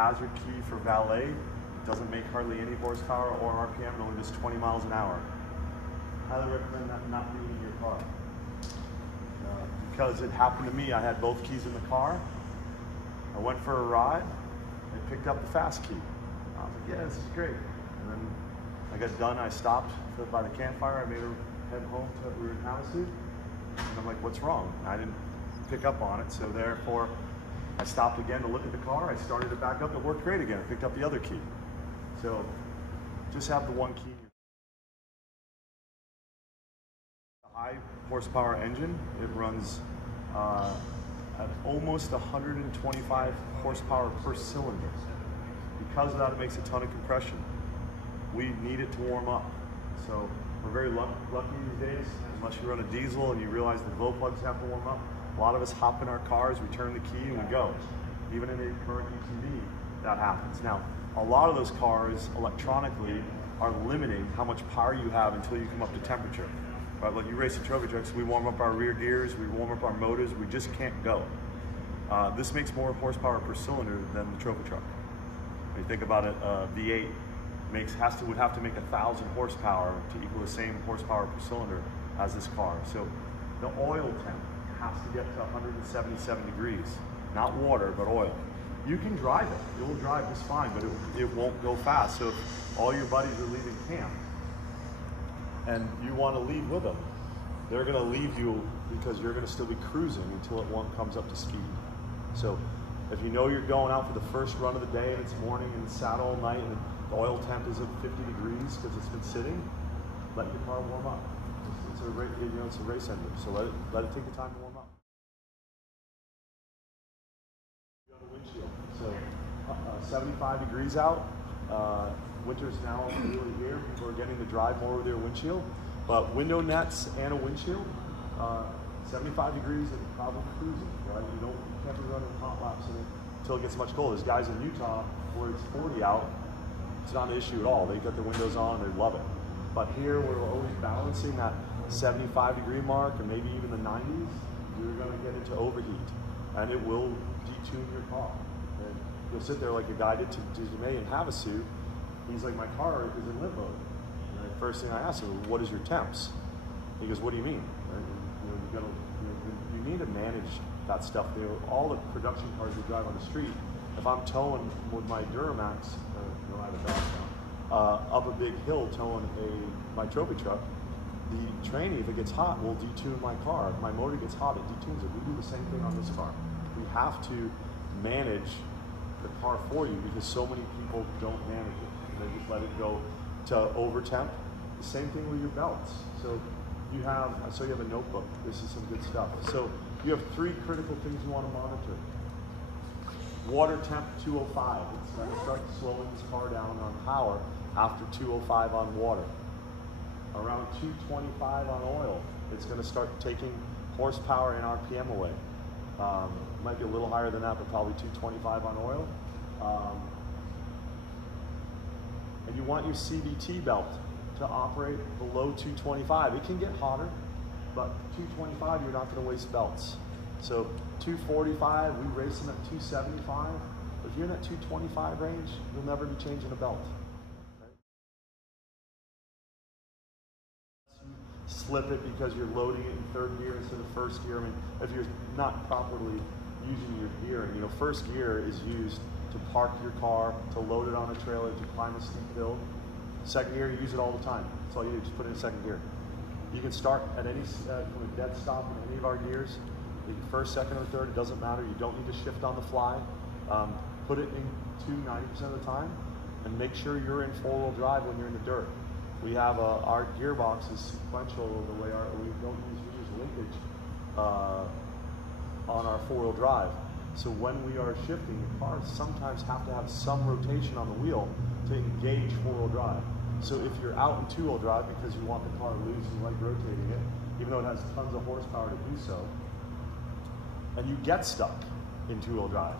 hazard key for valet. It doesn't make hardly any horsepower or RPM. It only does 20 miles an hour. Highly recommend that not being in your car. Because it happened to me, I had both keys in the car. I went for a ride. I picked up the fast key. I was like, yeah, this is great. And then I got done. I stopped by the campfire. I made her head home. We were in Havasu. And I'm like, what's wrong? I didn't pick up on it. So therefore, I stopped again to look at the car. I started it back up. It worked great again. I picked up the other key. So just have the one key. A high horsepower engine. It runs at almost 125 horsepower per cylinder. Because of that, it makes a ton of compression. We need it to warm up. So we're very lucky these days, unless you run a diesel and you realize the glow plugs have to warm up. A lot of us hop in our cars, we turn the key and we go. Even in a current UTV, that happens. Now, a lot of those cars electronically are limiting how much power you have until you come up to temperature. Right, like you race the trophy trucks, we warm up our rear gears, we warm up our motors, we just can't go. This makes more horsepower per cylinder than the trophy truck. When you think about it, V8 would have to make 1,000 horsepower to equal the same horsepower per cylinder as this car. So the oil temp has to get to 177 degrees, not water, but oil. You can drive it, it will drive just fine, but it won't go fast. So if all your buddies are leaving camp and you want to leave with them, they're going to leave you because you're going to still be cruising until it comes up to speed. So if you know you're going out for the first run of the day and it's morning and it's sat all night and the oil temp is at 50 degrees because it's been sitting, let your car warm up. It's a race engine, so let it take the time to warm up. You have a windshield. So 75 degrees out. Winter's now really here. People are getting to drive more with their windshield. But window nets and a windshield, 75 degrees and probably cruising, right? You can't be running hot laps in it until it gets much colder. There's guys in Utah where it's 40 out. It's not an issue at all. They've got their windows on, they love it. But here we're always balancing that 75 degree mark and maybe even the 90s. You're gonna get into overheat and it will detune your car. And you'll sit there like a guy did to May in Havasu. He's like, my car is in limp mode. And the first thing I asked him, what is your temps? He goes, what do you mean? You need to manage that stuff. All the production cars we drive on the street, if I'm towing with my Duramax, I have a dog now, up a big hill towing my trophy truck, the tranny, if it gets hot, will detune my car. If my motor gets hot, it detunes it. We do the same thing on this car. We have to manage the car for you because so many people don't manage it. They just let it go to over temp. The same thing with your belts. So you have a notebook. This is some good stuff. So you have 3 critical things you want to monitor. Water temp 205. It's going to start slowing this car down on power after 205 on water. Around 225 on oil, it's going to start taking horsepower and RPM away. It might be a little higher than that, but probably 225 on oil. And you want your CVT belt to operate below 225. It can get hotter, but 225, you're not going to waste belts. So 245, we race them at 275. If you're in that 225 range, you'll never be changing a belt. Right? Slip it because you're loading it in 3rd gear instead of 1st gear. I mean, if you're not properly using your gearing, 1st gear is used to park your car, to load it on a trailer, to climb a steep hill. 2nd gear, you use it all the time. That's all you do, just put it in 2nd gear. You can start at any, from a dead stop in any of our gears. You can 1st, 2nd, or 3rd, it doesn't matter. You don't need to shift on the fly. Put it into 90% of the time and make sure you're in 4-wheel drive when you're in the dirt. We have our gearbox is sequential the way we use linkage on our 4-wheel drive. So when we are shifting, the cars sometimes have to have some rotation on the wheel to engage 4-wheel drive. So if you're out in 2-wheel drive because you want the car loose and you like rotating it, even though it has tons of horsepower to do so, and you get stuck in 2-wheel drive,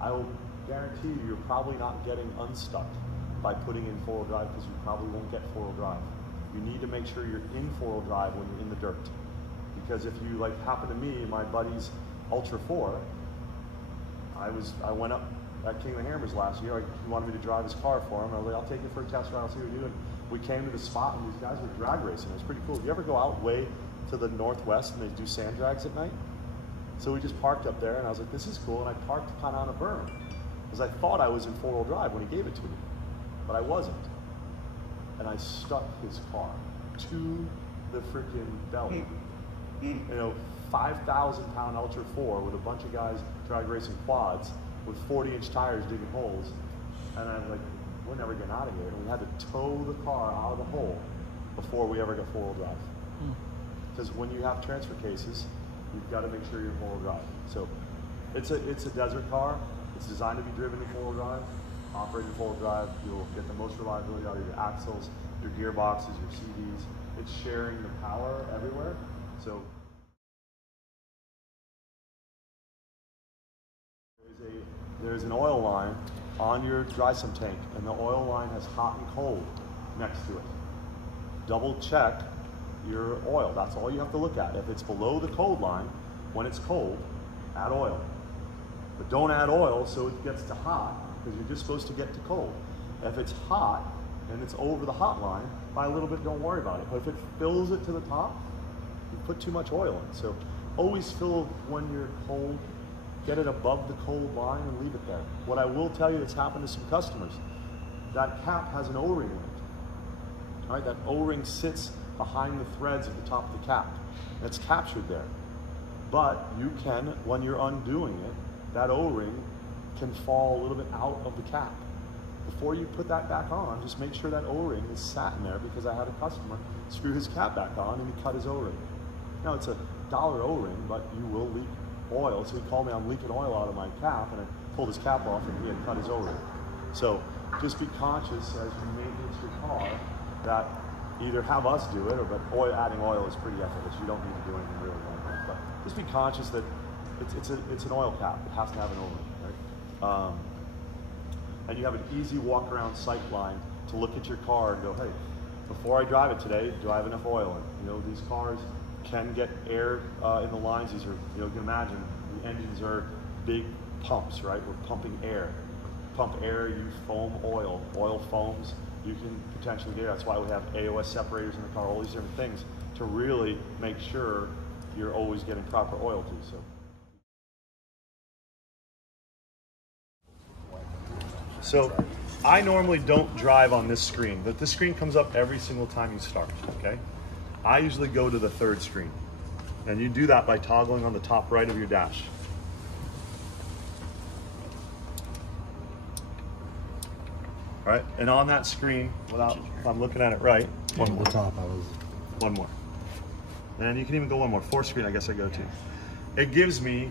I will guarantee you're probably not getting unstuck by putting in 4-wheel drive because you probably won't get 4-wheel drive. You need to make sure you're in 4-wheel drive when you're in the dirt. Because if you, like happened to me, my buddy's Ultra 4, I went up at King of the Hammers last year. He wanted me to drive his car for him. I was like, I'll take you for a test ride, I'll see what you do. And we came to the spot and these guys were drag racing. It was pretty cool. Do you ever go out way to the northwest and they do sand drags at night? So we just parked up there and I was like, this is cool. And I parked kind of on a berm because I thought I was in 4-wheel drive when he gave it to me, but I wasn't. And I stuck his car to the freaking belly. You know, 5,000 pound Ultra 4 with a bunch of guys drag racing quads with 40-inch tires digging holes. And I'm like, we're never getting out of here. And we had to tow the car out of the hole before we ever got 4-wheel drive. Because when you have transfer cases, you've got to make sure you're 4-wheel drive. So it's a desert car. It's designed to be driven in 4-wheel drive. Operating 4-wheel drive, you'll get the most reliability out of your axles, your gearboxes, your CDs. It's sharing the power everywhere. So there's an oil line on your dry sump tank, and the oil line has hot and cold next to it. Double check your oil. That's all you have to look at. If it's below the cold line, when it's cold, add oil. But don't add oil so it gets to hot, because you're just supposed to get to cold. If it's hot and it's over the hot line, by a little bit, don't worry about it. But if it fills it to the top, you put too much oil in. So always fill when you're cold. Get it above the cold line and leave it there. What I will tell you that's happened to some customers, that cap has an O-ring in it. All right, that O-ring sits behind the threads at the top of the cap. It's captured there. But you can, when you're undoing it, that O-ring can fall a little bit out of the cap. Before you put that back on, just make sure that O-ring is sat in there, because I had a customer screw his cap back on and he cut his O-ring. Now it's $1 O-ring, but you will leak oil. So he called me, I'm leaking oil out of my cap, and I pulled his cap off and he had cut his O-ring. So just be conscious as you maintenance your car that either have us do it, or but adding oil is pretty effortless. You don't need to do anything really like that. But just be conscious that it's an oil cap. It has to have an O-ring, right? And you have an easy walk around sight line to look at your car and go, hey, before I drive it today, do I have enough oil in it? You know, these cars can get air in the lines. These are, you know, you can imagine the engines are big pumps, right? We're pumping air. Pump air, you foam oil. Oil foams, you can potentially get air. That's why we have AOS separators in the car, all these different things to really make sure you're always getting proper oil too. So I normally don't drive on this screen, but this screen comes up every single time you start, okay? I usually go to the third screen, and you do that by toggling on the top right of your dash. All right, and on that screen, if I'm looking at it right, one more. One more. And you can even go one more. Fourth screen, I guess I go to. It gives me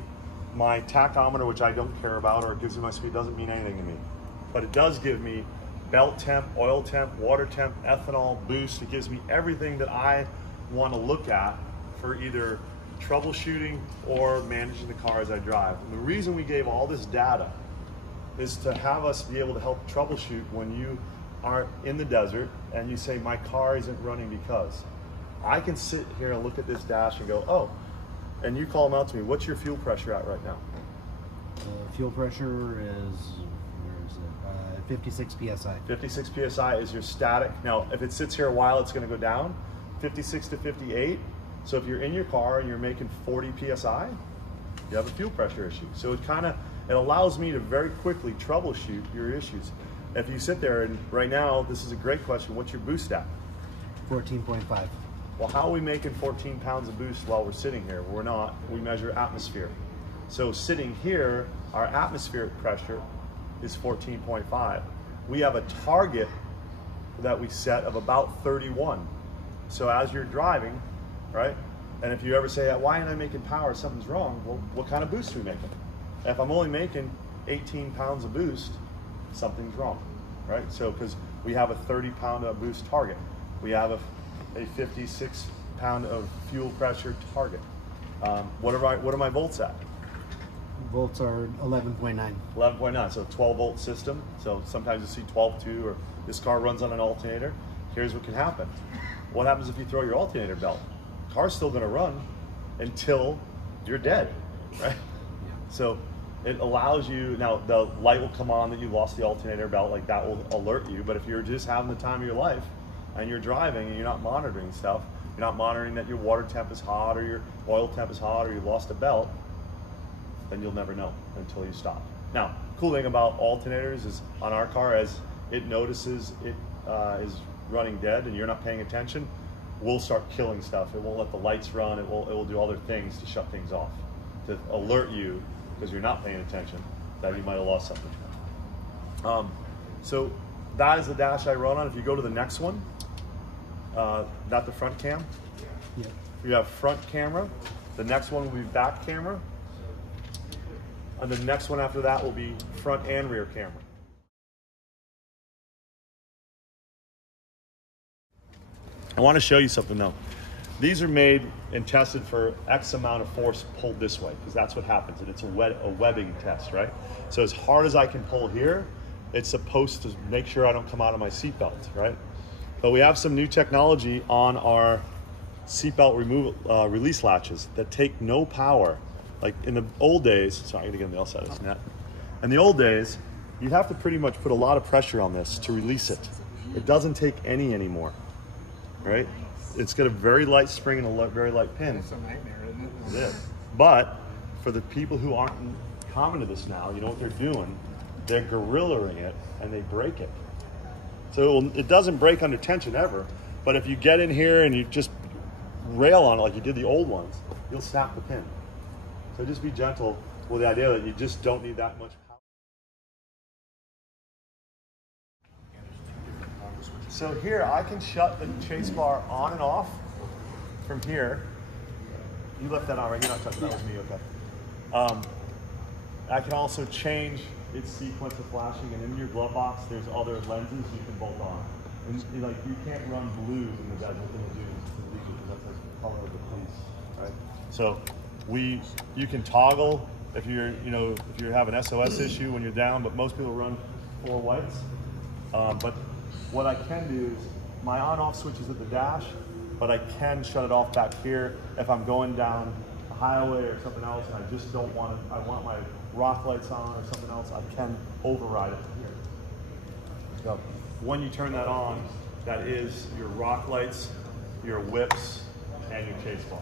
my tachometer, which I don't care about, or it gives me my speed. Doesn't mean anything to me. But it does give me belt temp, oil temp, water temp, ethanol, boost. It gives me everything that I want to look at for either troubleshooting or managing the car as I drive. And the reason we gave all this data is to have us be able to help troubleshoot when you are in the desert and you say, my car isn't running because. I can sit here and look at this dash and go, oh, and you call them out to me, what's your fuel pressure at right now? Fuel pressure is, 56 PSI. 56 PSI is your static. Now, if it sits here a while, it's gonna go down, 56 to 58. So if you're in your car and you're making 40 PSI, you have a fuel pressure issue. So it allows me to very quickly troubleshoot your issues. If you sit there and right now, this is a great question, what's your boost at? 14.5. Well, how are we making 14 pounds of boost while we're sitting here? We're not, we measure atmosphere. So sitting here, our atmospheric pressure is 14.5. We have a target that we set of about 31. So as you're driving, right? And if you ever say, why am I making power? Something's wrong. Well, what kind of boost are we making? If I'm only making 18 pounds of boost, something's wrong, right? So, because we have a 30 pound of boost target. We have a 56 pound of fuel pressure target. What are my volts at? Volts are 11.9. 11.9, so 12 volt system. So sometimes you see 12.2, or this car runs on an alternator. Here's what can happen. What happens if you throw your alternator belt? The car's still gonna run until you're dead, right? Yeah. So It allows you, now the light will come on that you lost the alternator belt, like that will alert you. But if you're just having the time of your life and you're driving and you're not monitoring stuff, you're not monitoring that your water temp is hot or your oil temp is hot or you lost a belt, then you'll never know until you stop. Now, cool thing about alternators is on our car, as it notices it is running dead and you're not paying attention, we'll start killing stuff. It won't let the lights run. It will do other things to shut things off, to alert you because you're not paying attention that you might have lost something. So that is the dash I run on. If you go to the next one, not the front cam. Yeah. You have front camera. The next one will be back camera. And the next one after that will be front and rear camera. I want to show you something though. These are made and tested for X amount of force pulled this way, because that's what happens, and it's a webbing test, right? So as hard as I can pull here, it's supposed to make sure I don't come out of my seatbelt, right? But we have some new technology on our seatbelt release latches that take no power. Like in the old days, sorry, I gotta get on the other side of this net. In the old days, you'd have to pretty much put a lot of pressure on this to release it. It doesn't take any anymore, right? It's got a very light spring and a very light pin. It's a nightmare, isn't it? It is. But for the people who aren't common to this now, you know what they're doing? They're gorillaing it and they break it. So it doesn't break under tension ever, but if you get in here and you just rail on it like you did the old ones, you'll snap the pin. So just be gentle with the idea that you just don't need that much power. So here I can shut the chase bar on and off from here. You left that on, right? You're not touching that with me, okay. I can also change its sequence of flashing, and in your glove box there's other lenses you can bolt on. And like you can't run blues in the desert in the dunes because that's the color of the police, right? So you can toggle if you're if you have an SOS issue when you're down, but most people run 4 whites. But what I can do is my on-off switch is at the dash, but I can shut it off back here if I'm going down a highway or something else and I just don't want it. I want my rock lights on or something else. I can override it here. So when you turn that on, that is your rock lights, your whips, and your chase bar.